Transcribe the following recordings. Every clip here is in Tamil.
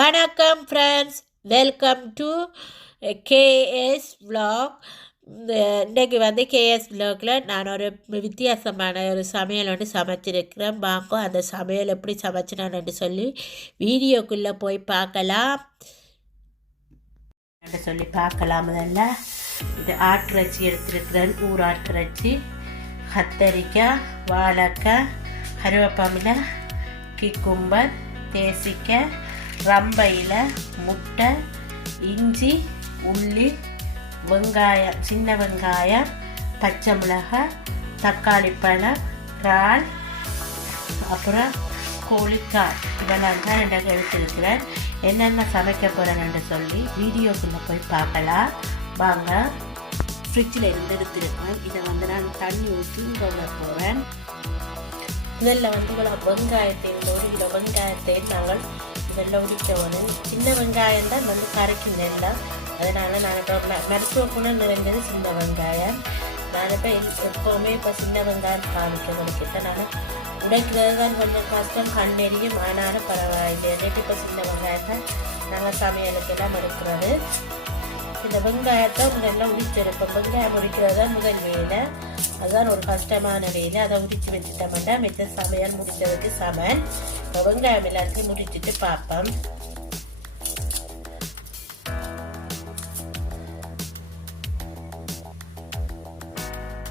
வணக்கம் friends, welcome to KS vlog. இன்றைக்கு வந்து கேஎஸ் விலாகில் நான் ஒரு வித்தியாசமான ஒரு சமையல் வந்து சமைச்சிருக்கிறேன். வாங்க அந்த சமையல் எப்படி சமைச்சினான்னு சொல்லி வீடியோக்குள்ளே போய் பார்க்கலாம். முதல்ல இது ஆட்டிறைச்சி எடுத்துருக்கிறேன். ஊர் ஆட்டிறைச்சி, கத்தரிக்காய், வாழைக்காய், கருவேப்பிலை, கிக்கும்பர், தேசிக்காய், ரம்பையில், முட்டை, இஞ்சி, உள்ளி, வெங்காயம், சின்ன வெங்காயம், பச்சை மிளகாய், தக்காளி பழம், இறால், அப்புறம் கோழிக்காய், இதெல்லாம் தான் ரெண்டாக எடுத்துருக்கிறேன். என்னென்ன சமைக்க போகிறேன்னு சொல்லி வீடியோக்குள்ளே போய் பார்க்கலாம் வாங்க. ஃப்ரிட்ஜில் இருந்து எடுத்துருக்கேன். இதை வந்து நான் தண்ணி ஊற்றி கொள்ள போகிறேன். இதில் வந்து வெங்காயத்தை, ஒரு கிலோ வெங்காயத்தை நாங்கள் இதெல்லாம் உடிக்கணும். சின்ன வெங்காயம் தான் வந்து கரைக்கும் நெல்லாம். அதனால் நான் இப்போ மருத்துவ குணம் நிறைஞ்சது சின்ன வெங்காயம். நான் இப்போ எப்போவுமே இப்போ சின்ன வெங்காயம் காமிக்கிறேன். நான் உடைக்கிறது தான் கொஞ்சம் கஷ்டம், கண்ணெரியும். ஆனாலும் பரவாயில்லை. இப்போ சின்ன வெங்காயத்தை நாங்கள் சமையலுக்கெல்லாம் எடுக்கிறது. இந்த வெங்காயத்தை முதல்ல உரிச்சிருப்போம். வெங்காயம் உரிக்கிறது தான் முதல் வேலை. அதுதான் ஒரு கஷ்டமான வேலை. அதை உரிச்சு வச்சுட்டோம்னா மிச்ச சமையல் முடிஞ்சதுக்கு சமையல். வெங்காயம் எல்லாத்தையும் முடிச்சுட்டு பார்ப்போம்.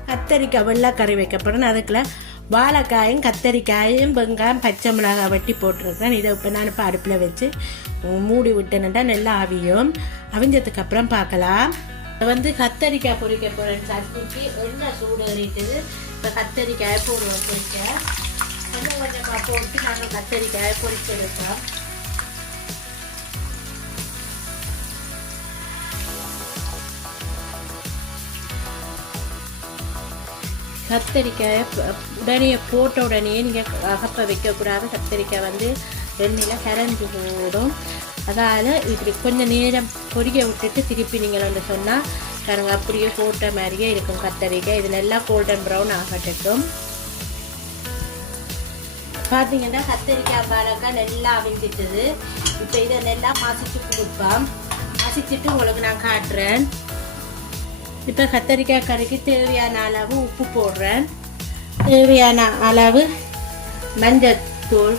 கத்தரிக்காய் வெள்ளை கறி வைக்கப்படும். அதுக்குள்ள வாழைக்காயும் கத்தரிக்காயும் வெங்காயம் பச்சை மிளகாய் வெட்டி போட்டிருக்கேன். இதை இப்போ நான் இப்போ அடுப்பில் வச்சு மூடி விட்டேன்டா நல்லா அவியும். அவிஞ்சதுக்கு அப்புறம் பார்க்கலாம். வந்து கத்தரிக்காய் பொரிக்க போகிறேன். சட்னிக்கு எண்ணெய் சூடு ஏறிட்டுது. இப்போ கத்தரிக்காயை போடுவோம். பொரிக்க கொஞ்சம் கொஞ்சமாக போட்டு நாங்கள் கத்தரிக்காயை பொரிச்சு எடுக்கிறோம். கத்தரிக்காயை உடனே போட்ட உடனே நீங்கள் அகப்ப வைக்கக்கூடாது. கத்தரிக்காய் வந்து எண்ணெயில் கரைஞ்சி போடும். அதால் இப்படி கொஞ்சம் நேரம் பொரிக்க விட்டுட்டு திருப்பி நீங்கள் வந்து சொன்னால் பாருங்க அப்படியே போட்ட மாதிரியே இருக்கும் கத்தரிக்காய். இது நல்லா கோல்டன் ப்ரௌன் ஆகட்டும். பார்த்தீங்கன்னா கத்தரிக்காய் வாழைக்காய் நல்லா அவிஞ்சிட்டுது. இப்போ இதை நல்லா மசிச்சு கொடுப்போம். மசிச்சுட்டு உங்களுக்கு நான் காட்டுறேன். இப்போ கத்தரிக்காய் கறிக்கு தேவையான அளவு உப்பு போடுறேன். தேவையான அளவு மஞ்சத்தூள்.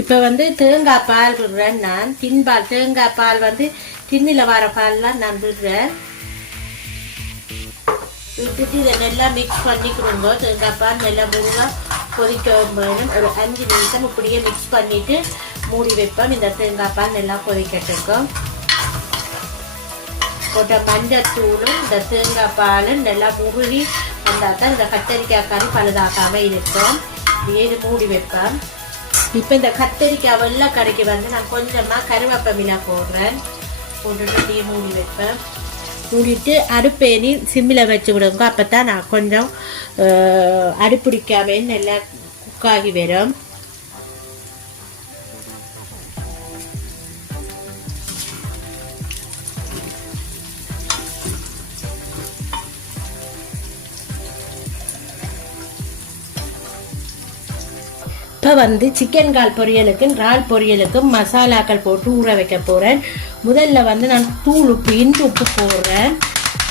இப்போ வந்து தேங்காய் பால் விடுறேன். நான் தின்பால், தேங்காய் பால் வந்து தின்னில் வர பால்லாம் நான் விடுறேன். விட்டுட்டு இதை நல்லா மிக்ஸ் பண்ணிக்கிறோங்க. தேங்காய் பால் நல்லா மெதுவாக கொதிக்க வேணும். ஒரு 5 நிமிஷம் இப்படியே மிக்ஸ் பண்ணிவிட்டு மூடி வைப்போம். இந்த தேங்காய் பால் நல்லா கொதிக்கட்டுக்கும். போட்ட மஞ்சத்தூளும் இந்த தேங்காய் பாலும் நல்லா உருளி வந்தால் தான் இந்த கத்தரிக்காய் கறி பழுதாக்காமல் இருக்கும். இது மூடி வைப்பேன். இப்போ இந்த கத்தரிக்காய் வெள்ளை கறிக்கு வந்து நான் கொஞ்சமாக கருவேப்பிலை போடுறேன். போட்டுட்டு அப்படியே மூடி வைப்பேன். மூடிட்டு அடுப்பேனி சிம்மில் வச்சு விடுங்க. அப்போ தான் நான் கொஞ்சம் அடுப்பிடிக்காம நல்லா குக்காகி வரும். இப்போ வந்து சிக்கன் கால் பொரியலுக்கும் இறால் பொரியலுக்கும் மசாலாக்கள் போட்டு ஊற வைக்க போகிறேன். முதல்ல வந்து நான் தூள் உப்பு, இஞ்சி உப்பு போடுறேன்.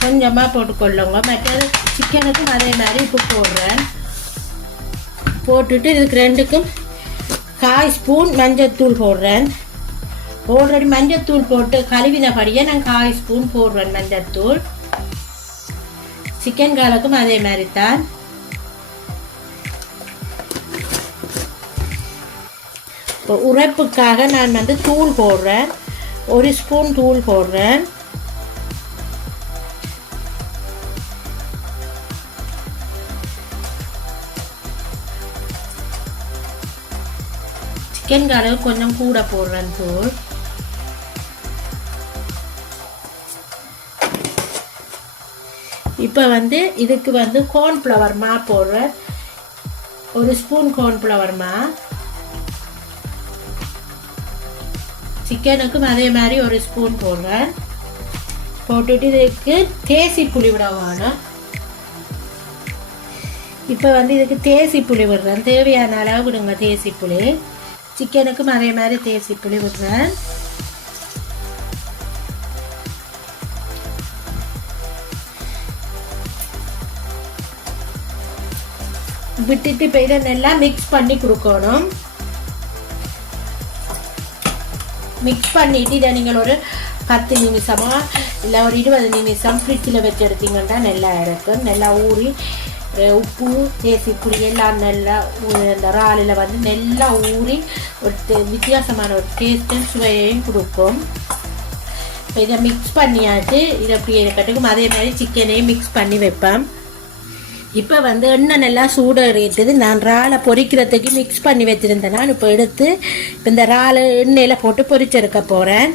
கொஞ்சமாக போட்டுக்கொள்ளுங்க. மற்றது சிக்கனுக்கும் அதே மாதிரி உப்பு போடுறேன். போட்டுட்டு இதுக்கு ரெண்டுக்கும் 1/4 ஸ்பூன் மஞ்சத்தூள் போடுறேன். ஆல்ரெடி மஞ்சத்தூள் போட்டு கழுவினபடியே நான் 1/4 ஸ்பூன் போடுறேன் மஞ்சத்தூள். சிக்கன் காலுக்கும் அதே மாதிரி தான். இப்போ உரைப்புக்காக நான் வந்து தூள் போடுறேன். 1 ஸ்பூன் தூள் போடுறேன். சிக்கன் காரகு கொஞ்சம் கூட போடுறேன் தூள். இப்போ வந்து இதுக்கு வந்து கார்ன்ஃப்ளவர் மா போடுறேன். 1 ஸ்பூன் கார்ன்ஃப்ளவர் மா. சிக்கனுக்கும் அதே மாதிரி 1 ஸ்பூன் போடுறேன். போட்டுட்டு இதுக்கு தேசி புளி விட வேணும். இப்போ வந்து இதுக்கு தேசி புளி விடுறேன், தேவையான அளவு விடுங்க தேசி புளி. சிக்கனுக்கும் அதே மாதிரி தேசி புளி விடுறேன். விட்டுட்டு இப்போ இதை நல்லா மிக்ஸ் பண்ணி கொடுக்கணும். மிக்ஸ் பண்ணிவிட்டு இதை நீங்கள் ஒரு 10 நிமிஷமோ இல்லை ஒரு 20 நிமிஷம் ஃப்ரிட்ஜில் வச்சு எடுத்தீங்கன்னா நல்லா இருக்கும். நல்லா ஊறி உப்பு தேசி புளி எல்லாம் நல்லா அந்த இறாலில் வந்து நல்லா ஊறி ஒரு வித்தியாசமான ஒரு டேஸ்ட்டும் சுவையையும் கொடுக்கும். இப்போ இதை மிக்ஸ் பண்ணியாச்சு. இதை அப்படி இருக்கட்டும். அதே மாதிரி சிக்கனையும் மிக்ஸ் பண்ணி வைப்பேன். இப்போ வந்து எண்ணெய் நல்லா சூடேறிட்டது. நான் இறாலை பொரிக்கிறதுக்கு மிக்ஸ் பண்ணி வச்சுருந்தேன். நான் இப்போ எடுத்து இப்போ இந்த இறாலை எண்ணெயில் போட்டு பொரிச்செடுக்க போகிறேன்.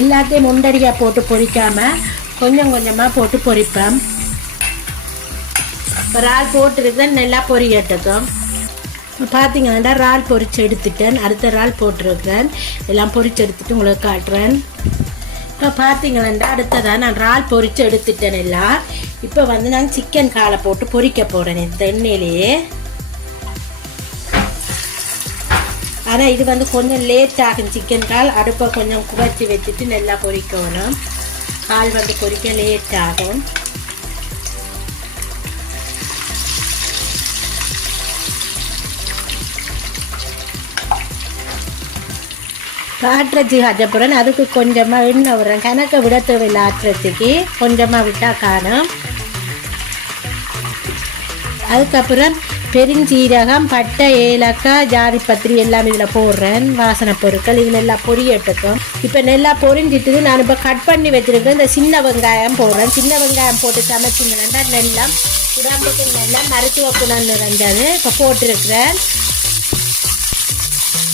எல்லாத்தையும் முண்டடியாக போட்டு பொரிக்காமல் கொஞ்சம் கொஞ்சமாக போட்டு பொரிப்பேன். இறால் போட்டுருக்கேன், நல்லா பொரியட்டுக்கும். பார்த்தீங்கன்னா இறால் பொரிச்சு எடுத்துட்டேன். அடுத்த இறால் போட்டிருக்கிறேன். எல்லாம் பொரிச்சு எடுத்துட்டு உங்களுக்கு காட்டுறேன். இப்போ பார்த்தீங்கன்னா அடுத்ததான் நான் இறால் பொரிச்சு எடுத்துட்டேன் எல்லாம். இப்போ வந்து நான் சிக்கன் காலை போட்டு பொரிக்க போகிறேன் இந்த எண்ணெயிலேயே. ஆனால் இது வந்து கொஞ்சம் லேட் ஆகும். சிக்கன் கால் அடுப்பை கொஞ்சம் குறைச்சி வச்சுட்டு நல்லா பொரிக்கணும். கால் வந்து பொரிக்க லேட் ஆகும். ஆட்டிறச்சி அப்புறம் அதுக்கு கொஞ்சமாக எண்ணெய் விடுறேன். கணக்கை விட தேவையில்லை. ஆட்டிறச்சிக்கு கொஞ்சமாக விட்டால் காணும். அதுக்கப்புறம் பெருஞ்சீரகம், பட்டை, ஏலக்காய், ஜாதிப்பத்திரி எல்லாம் இதில் போடுறேன். வாசனை பொருட்கள் இதில் எல்லாம் பொரியட்டுக்கும். இப்போ நல்லா பொரிஞ்சிட்டு நான் இப்போ கட் பண்ணி வச்சுருக்கேன். இந்த சின்ன வெங்காயம் போடுறேன். சின்ன வெங்காயம் போட்டு சமைச்சிங்கன்னா நல்லா உடம்புக்கு நல்லா மருத்துவ குணம் நிறைஞ்சது. இப்போ போட்டிருக்கிறேன்.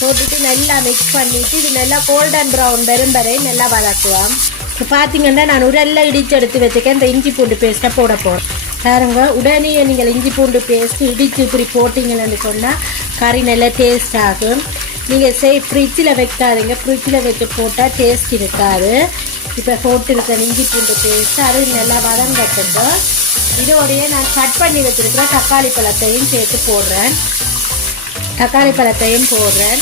போட்டுட்டு நல்லா மிக்ஸ் பண்ணிவிட்டு இது நல்லா கோல்டன் ப்ரௌன் வரும் வரை நல்லா வதக்குவோம். இப்போ பார்த்தீங்கன்னா நான் உடலில் இடித்து எடுத்து வச்சுக்கேன். இந்த இஞ்சி பூண்டு பேஸ்ட்டை போட போகிறேன். பாருங்க, உடனே நீங்கள் இஞ்சி பூண்டு பேஸ்ட்டு இடித்து இப்படி போட்டிங்கன்னு சொன்னால் கறி நல்லா டேஸ்ட் ஆகும். நீங்கள் ஃப்ரிட்ஜில் வைக்காதீங்க. ஃப்ரிட்ஜில் வச்சு போட்டால் டேஸ்ட் இருக்காது. இப்போ போட்டுருக்கேன் இஞ்சி பூண்டு பேஸ்ட்டு. அது நல்லா வதங்கட்டும். இதோடையே நான் கட் பண்ணி வச்சுருக்கிறேன் தக்காளி பழத்தையும் சேர்த்து போடுறேன். தக்காளி பழத்தையும் போடுறேன்.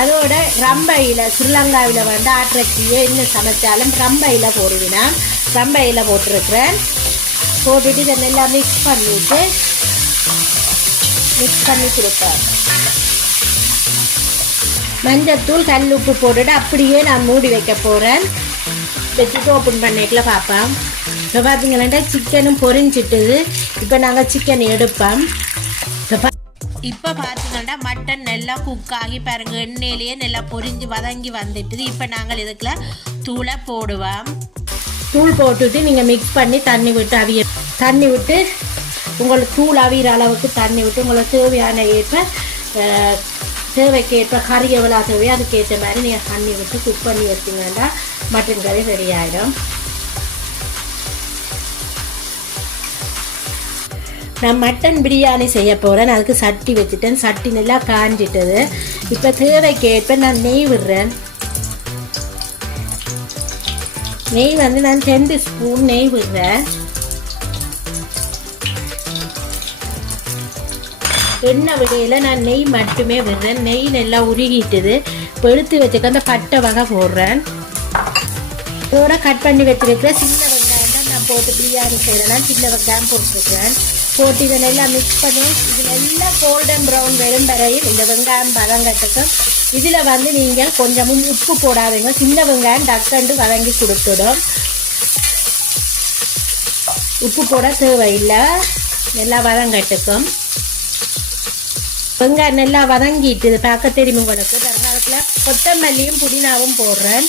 அதோட ரம்பையில் ஸ்ரீலங்காவில் வந்து ஆட்டிறச்சியோ என்ன சமைச்சாலும் ரம்பையில் போடுவேன். ரம்பையில் போட்டிருக்கிறேன். போட்டுட்டு இதை நல்லா மிக்ஸ் பண்ணி கொடுப்பேன். மஞ்சத்தூள், கல் உப்பு போட்டுட்டு அப்படியே நான் மூடி வைக்க போகிறேன். வச்சுட்டு ஓப்பன் பண்ணிக்கல பார்ப்பேன். இப்போ பார்த்தீங்கன்னா சிக்கனும் பொரிஞ்சிட்டுது. இப்போ நாங்கள் சிக்கன் எடுப்போம். இப்போ பார்த்தீங்கன்னா மட்டன் நல்லா குக் ஆகி பாருங்க எண்ணெயிலேயே நல்லா பொரிஞ்சு வதங்கி வந்துட்டுது. இப்போ நாங்கள் இதுக்குள்ள தூளை போடுவோம். தூள் போட்டுட்டு நீங்கள் மிக்ஸ் பண்ணி தண்ணி விட்டு உங்களுக்கு தூள் அவிகிற அளவுக்கு தண்ணி விட்டு உங்களுக்கு தேவையான தேவைக்கு ஏற்ப கறி எவ்வளோ தேவையோ அதுக்கேற்ற மாதிரி நீங்கள் தண்ணி விட்டு குக் பண்ணி வச்சிங்கன்னா மட்டன் கறி ரெடி ஆகிடும். நான் மட்டன் பிரியாணி செய்ய போகிறேன். அதுக்கு சட்டி வச்சுட்டேன். சட்டி நல்லா காஞ்சிட்டது. இப்போ தேவைக்கு ஏற்ப நான் நெய் விடுறேன். நெய் வந்து நான் 2 ஸ்பூன் நெய் விடுறேன். எண்ணெய் விடையில் நான் நெய் மட்டுமே விடுறேன். நெய் நல்லா உருகிட்டுது. இப்போ எடுத்து வச்சுக்க அந்த பட்டை வகை போடுறேன். இதோட கட் பண்ணி வச்சுருக்கிற சின்ன வெங்காயம் தான் நான் போட்டு பிரியாணி செய்கிறேன். சின்ன வெங்காயம் போட்டுருக்கிறேன். போட்டு இதை நல்லா மிக்ஸ் பண்ணி இது நல்லா கோல்டன் ப்ரௌன் வரும் வரையில் இந்த வெங்காயம் வதங்கட்டுக்கும். இதில் வந்து நீங்கள் கொஞ்சமும் உப்பு போடாதீங்க. சின்ன வெங்காயம் டக்கண்டு வதங்கி கொடுத்துடும். உப்பு போட தேவையில்லை. நல்லா வதங்கட்டுக்கும். வெங்காயம் நல்லா வதங்கிட்டு இது பார்க்க தெரியும் உங்களுக்கு. தற்காலத்தில் கொத்தமல்லியும் புதினாவும் போடுறேன்.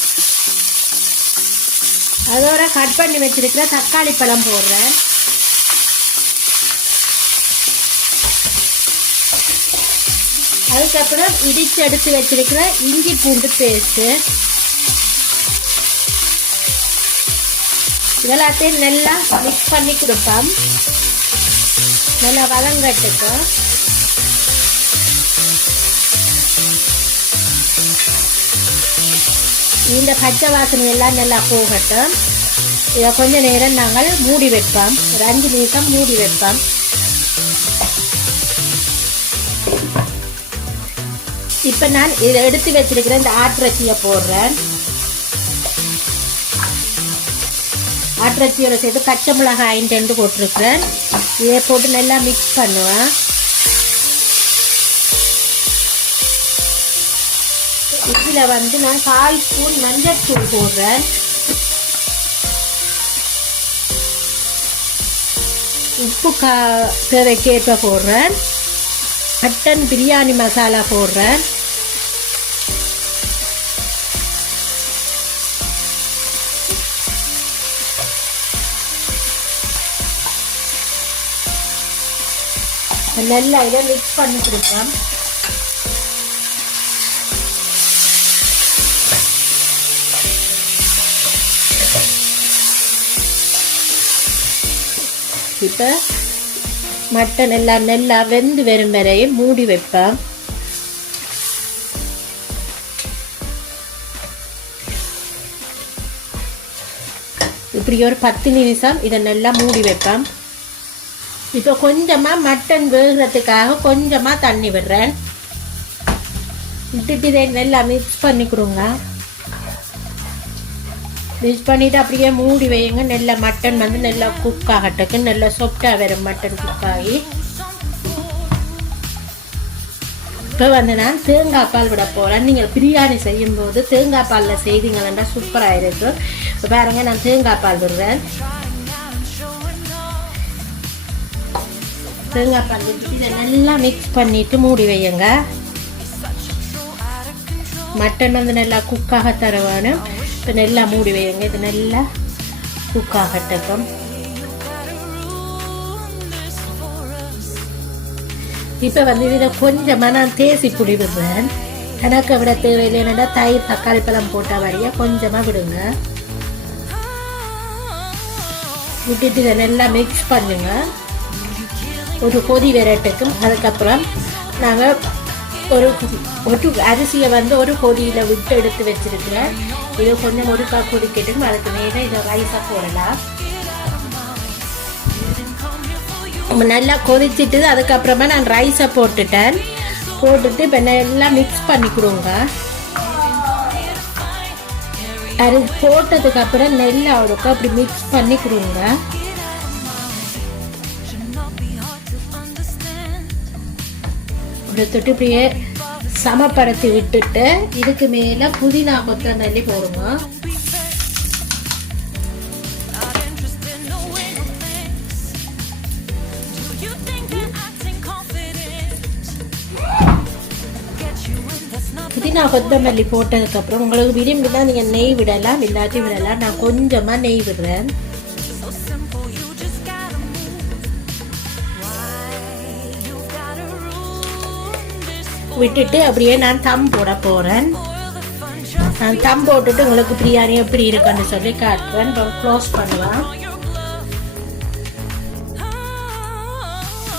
அதோட கட் பண்ணி வச்சிருக்கிற தக்காளி பழம் போடுறேன். அதுக்கப்புறம் இடித்து எடுத்து வச்சிருக்கிற இஞ்சி பூண்டு பேஸ்ட்டு இதெல்லாத்தையும் நல்லா மிக்ஸ் பண்ணி கொடுப்போம். நல்லா வதங்கட்டுக்கு. இந்த பச்சை வாசனை எல்லாம் நல்லா போகட்டும். இதை கொஞ்ச நேரம் நாங்கள் மூடி வைப்போம். ஒரு 5 நிமிஷம் மூடி வைப்போம். இப்போ நான் இதை எடுத்து வச்சிருக்கிறேன். இந்த ஆட்டிறைச்சியை போடுறேன். ஆட்டிறைச்சியோட சேர்த்து பச்சை மிளகாய் 2 போட்டிருக்கிறேன். இதை போட்டு நல்லா மிக்ஸ் பண்ணுவேன். இதில் வந்து நான் 1/4 ஸ்பூன் மஞ்சள் தூள் போடுறேன். உப்பு தேவைக்கேற்ப போடுறேன். மட்டன் பிரியாணி மசாலா போடுறேன். நல்லா இதை மிக்ஸ் பண்ணி கொடுப்பேன். இப்போ மட்டன் எல்லாம் நல்லா வெந்து வரும் வரையும் மூடி வைப்பேன். இப்படி ஒரு 10 நிமிஷம் இதை நல்லா மூடி வைப்பேன். இப்போ கொஞ்சமாக மட்டன் வேகிறதுக்காக கொஞ்சமாக தண்ணி விடுறேன். விட்டுட்டு இதை நல்லா மிக்ஸ் பண்ணி கொடுங்க. மிக்ஸ் பண்ணிவிட்டு அப்படியே மூடி வைங்க. நல்லா மட்டன் வந்து நல்லா குக் ஆகட்டுக்கு. நல்லா சொப்டாக வரும் மட்டன் குக் ஆகி. இப்போ வந்து நான் தேங்காய் பால் விட போகிறேன். நீங்கள் பிரியாணி செய்யும்போது தேங்காய் பாலில் செய்தீங்கன்னா சூப்பராக இருக்கும். இப்போ பாருங்கள், நான் தேங்காய் பால் விடுறேன். தேங்காய் பால் விட்டு இதை நல்லா மிக்ஸ் பண்ணிவிட்டு மூடி வையுங்க. மட்டன் வந்து நல்லா குக்காக தருவானு. இப்போ நல்லா மூடி வையுங்க. இது நல்லா குக்காகட்டும். இப்போ வந்து இதை கொஞ்சமாக நான் தேசி புளி விடுறேன். எனக்கு விட தேவையில்லைன்னா தயிர் தக்காளி பழம் போட்ட வரைய கொஞ்சமாக விடுங்க. விட்டுட்டு இதை நல்லா மிக்ஸ் பண்ணுங்க. ஒரு கொதி விரட்டுக்கும். அதுக்கப்புறம் நாங்கள் ஒரு அரிசியை வந்து ஒரு கொதியில் விட்டு எடுத்து வச்சிருக்கிறேன். இது கொஞ்சம் ஒருக்கா கொதிக்கட்டும். அதுக்கு மேலே இதை ரைஸாக போடலாம். நல்லா கொதிச்சுட்டு அதுக்கப்புறமா நான் ரைஸை போட்டுட்டேன். போட்டுட்டு இப்போ நல்லா மிக்ஸ் பண்ணி கொடுங்க. அது போட்டதுக்கப்புறம் நெல்லை அவருக்கு அப்படி மிக்ஸ் பண்ணி கொடுங்க. தொட்டு இப்படியே சமப்படுத்தி விட்டுட்டு இதுக்கு மேலே புதினா கொத்தமல்லி போடுங்க. புதினா கொத்தமல்லி போட்டதுக்கப்புறம் உங்களுக்கு விரும்பினா நீங்கள் நெய் விடலாம், இல்லாட்டி விடலாம். நான் கொஞ்சமாக நெய் விடுறேன். விட்டுட்டு அப்படியே நான் தம் போட போகிறேன். நான் தம் போட்டுட்டு உங்களுக்கு பிரியாணி எப்படி இருக்குன்னு சொல்லி காட்டுறேன். க்ளோஸ் பண்ணலாம்.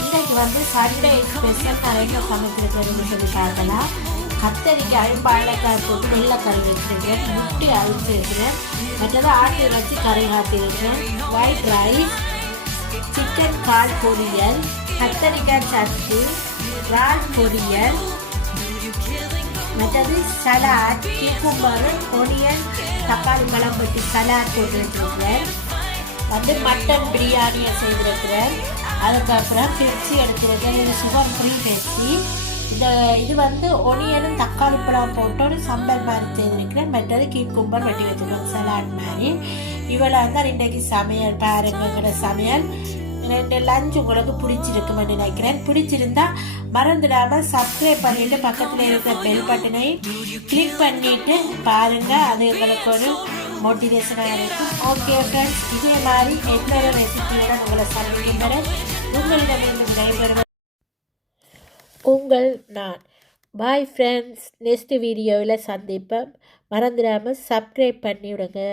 இன்றைக்கு வந்து சண்டே ஸ்பெஷல் கரைக்க சமைக்கிறதுன்னு சொல்லி பார்க்கலாம். கத்தரிக்காய் பாலக்காய் போட்டு வெள்ளைக்கறி வச்சுருக்கேன். முட்டை அவிச்சிருக்கிறேன். மற்றது ஆட்டு வச்சு கறி காத்திருக்கேன். ஒயிட் ரைஸ், சிக்கன் கால் பொரியல், கத்தரிக்காய் சட்னி, இறால் பொரியல், மற்றது சலாட், கியூக்கும்பர், ஒனியன், தக்காளி பழம் பற்றி சலாட் போட்டு வச்சுருக்கிறேன். வந்து மட்டன் பிரியாணியை செய்திருக்கிறேன். அதுக்கப்புறம் பெப்சி எடுத்துருக்கேன். இது சுகர் ஃப்ரீ பெப்சி. இது வந்து ஒனியனும் தக்காளி பழம் போட்டு ஒரு சம்பல் மாதிரி செய்திருக்கிறேன். மற்றது கியூக்கும்பர் வெட்டி வச்சுருக்கேன் சலாட் மாதிரி. இவ்வளோ வந்து இன்றைக்கு சமையல் பாருங்கிற சமையல். 2 லஞ்ச் உங்களுக்கு பிடிச்சிருக்குமென்னு நினைக்கிறேன். பிடிச்சிருந்தா மறந்துடாமல் சப்ஸ்கிரைப் பண்ணிட்டு பக்கத்தில் இருக்கிற பெல் பட்டனை கிளிக் பண்ணிட்டு பாருங்க. அது உங்களுக்கு ஒரு மோட்டிவேஷனாக இருக்கும். ஓகே ஃப்ரெண்ட்ஸ், இதே மாதிரி என்னோட ரெசிபியோட உங்களை சந்திக்கின்றேன். உங்களிடமிருந்து விடைபெறுவது உங்கள் நான். பாய் ஃப்ரெண்ட்ஸ், நெக்ஸ்ட் வீடியோவில் சந்திப்பேன். மறந்துடாமல் சப்ஸ்கிரைப் பண்ணி விடுங்க.